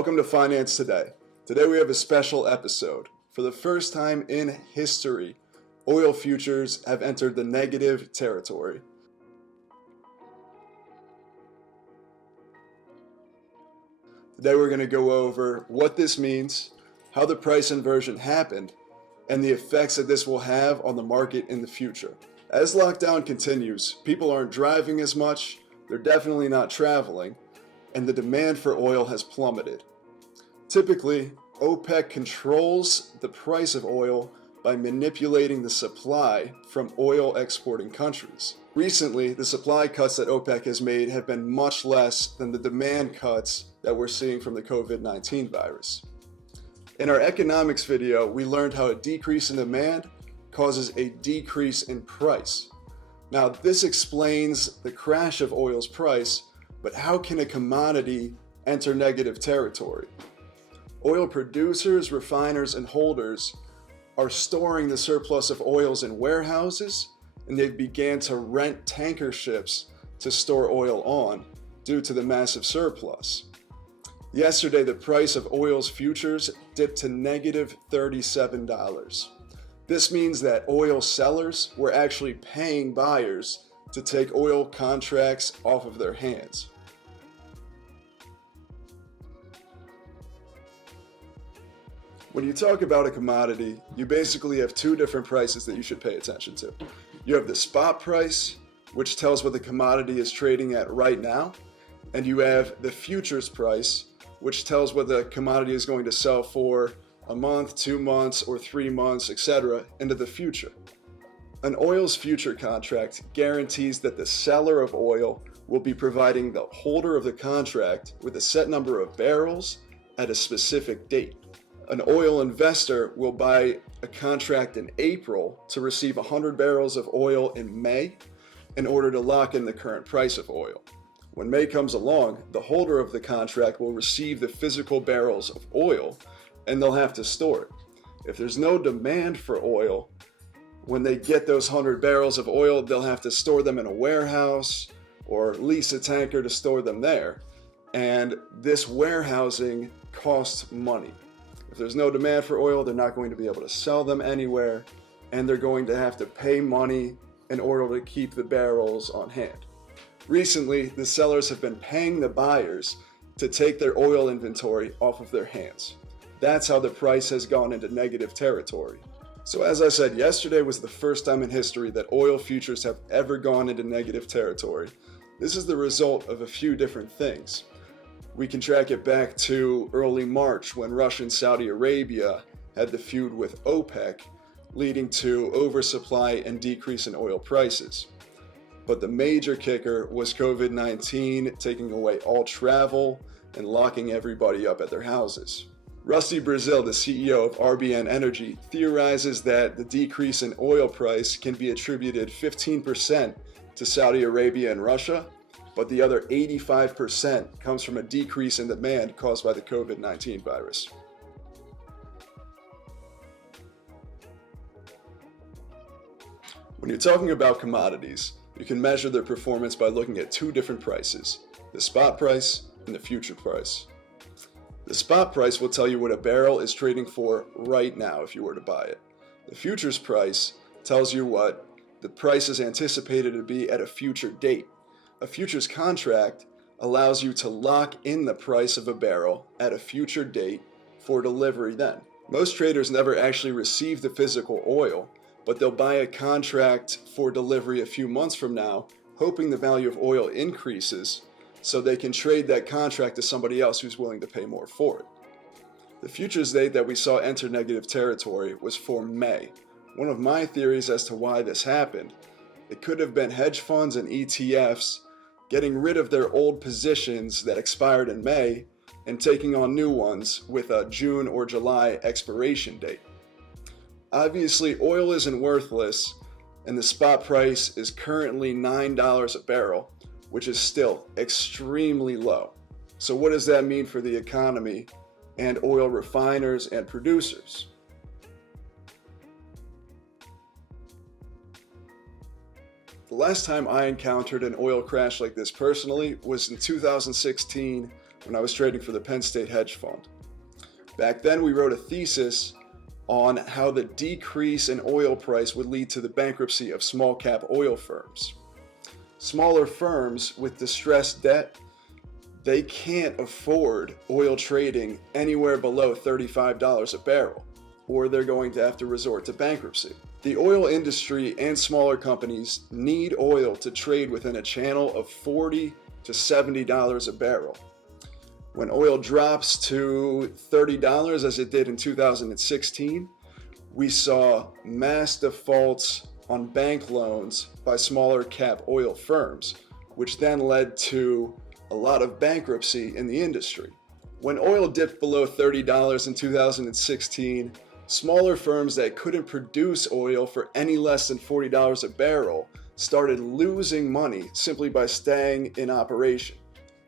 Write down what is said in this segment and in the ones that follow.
Welcome to Finance Today. Today we have a special episode. For the first time in history, oil futures have entered the negative territory. Today we're going to go over what this means, how the price inversion happened, and the effects that this will have on the market in the future. As lockdown continues, people aren't driving as much, they're definitely not traveling, and the demand for oil has plummeted. Typically, OPEC controls the price of oil by manipulating the supply from oil exporting countries. Recently, the supply cuts that OPEC has made have been much less than the demand cuts that we're seeing from the COVID-19 virus. In our economics video, we learned how a decrease in demand causes a decrease in price. Now, this explains the crash of oil's price, but how can a commodity enter negative territory? Oil producers, refiners, and holders are storing the surplus of oils in warehouses, and they began to rent tanker ships to store oil on due to the massive surplus. Yesterday, the price of oil's futures dipped to negative $37. This means that oil sellers were actually paying buyers to take oil contracts off of their hands. When you talk about a commodity, you basically have two different prices that you should pay attention to. You have the spot price, which tells what the commodity is trading at right now, and you have the futures price, which tells what the commodity is going to sell for a month, 2 months, or 3 months, etc. into the future. An oil's future contract guarantees that the seller of oil will be providing the holder of the contract with a set number of barrels at a specific date. An oil investor will buy a contract in April to receive 100 barrels of oil in May in order to lock in the current price of oil. When May comes along, the holder of the contract will receive the physical barrels of oil and they'll have to store it. If there's no demand for oil, when they get those 100 barrels of oil, they'll have to store them in a warehouse or lease a tanker to store them there. And this warehousing costs money. If there's no demand for oil, they're not going to be able to sell them anywhere, and they're going to have to pay money in order to keep the barrels on hand. Recently, the sellers have been paying the buyers to take their oil inventory off of their hands. That's how the price has gone into negative territory. So as I said, yesterday was the first time in history that oil futures have ever gone into negative territory. This is the result of a few different things. We can track it back to early March when Russia and Saudi Arabia had the feud with OPEC, leading to oversupply and decrease in oil prices. But the major kicker was COVID-19 taking away all travel and locking everybody up at their houses. Rusty Brazil, the CEO of RBN Energy, theorizes that the decrease in oil price can be attributed 15% to Saudi Arabia and Russia, but the other 85% comes from a decrease in demand caused by the COVID-19 virus. When you're talking about commodities, you can measure their performance by looking at two different prices, the spot price and the future price. The spot price will tell you what a barrel is trading for right now if you were to buy it. The futures price tells you what the price is anticipated to be at a future date. A futures contract allows you to lock in the price of a barrel at a future date for delivery then. Most traders never actually receive the physical oil, but they'll buy a contract for delivery a few months from now, hoping the value of oil increases so they can trade that contract to somebody else who's willing to pay more for it. The futures date that we saw enter negative territory was for May. One of my theories as to why this happened, it could have been hedge funds and ETFs getting rid of their old positions that expired in May and taking on new ones with a June or July expiration date. Obviously, oil isn't worthless, and the spot price is currently $9 a barrel, which is still extremely low. So what does that mean for the economy and oil refiners and producers? The last time I encountered an oil crash like this personally was in 2016 when I was trading for the Penn State hedge fund. Back then, we wrote a thesis on how the decrease in oil price would lead to the bankruptcy of small cap oil firms. Smaller firms with distressed debt, they can't afford oil trading anywhere below $35 a barrel, or they're going to have to resort to bankruptcy. The oil industry and smaller companies need oil to trade within a channel of $40 to $70 a barrel. When oil drops to $30 as it did in 2016, we saw mass defaults on bank loans by smaller cap oil firms, which then led to a lot of bankruptcy in the industry. When oil dipped below $30 in 2016, smaller firms that couldn't produce oil for any less than $40 a barrel started losing money simply by staying in operation.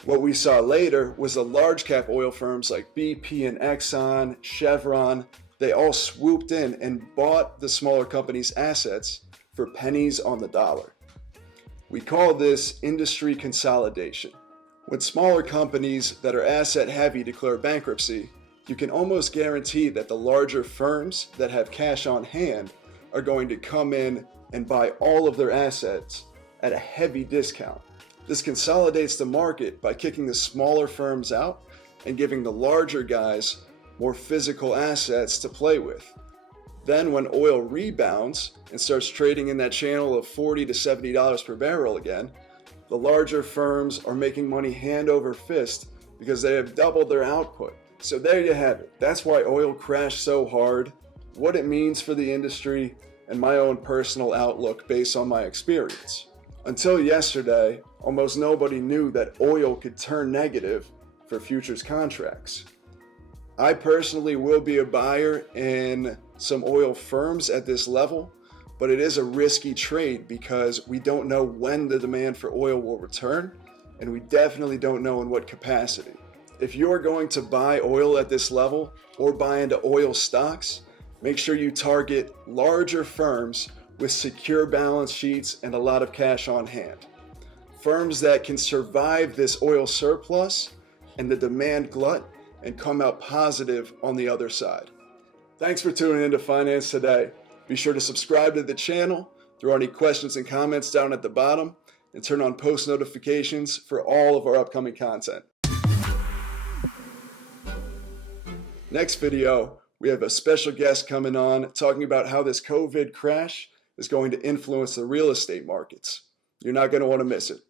What we saw later was the large cap oil firms like BP and Exxon, Chevron, they all swooped in and bought the smaller companies' assets for pennies on the dollar. We call this industry consolidation. When smaller companies that are asset heavy declare bankruptcy, you can almost guarantee that the larger firms that have cash on hand are going to come in and buy all of their assets at a heavy discount. This consolidates the market by kicking the smaller firms out and giving the larger guys more physical assets to play with. Then when oil rebounds and starts trading in that channel of $40 to $70 per barrel again, the larger firms are making money hand over fist because they have doubled their output. So there you have it. That's why oil crashed so hard, what it means for the industry, and my own personal outlook based on my experience. Until yesterday, almost nobody knew that oil could turn negative for futures contracts. I personally will be a buyer in some oil firms at this level, but it is a risky trade because we don't know when the demand for oil will return, and we definitely don't know in what capacity. If you're going to buy oil at this level or buy into oil stocks, make sure you target larger firms with secure balance sheets and a lot of cash on hand. Firms that can survive this oil surplus and the demand glut and come out positive on the other side. Thanks for tuning into Finance Today. Be sure to subscribe to the channel, throw any questions and comments down at the bottom, and turn on post notifications for all of our upcoming content. Next video, we have a special guest coming on talking about how this COVID crash is going to influence the real estate markets. You're not going to want to miss it.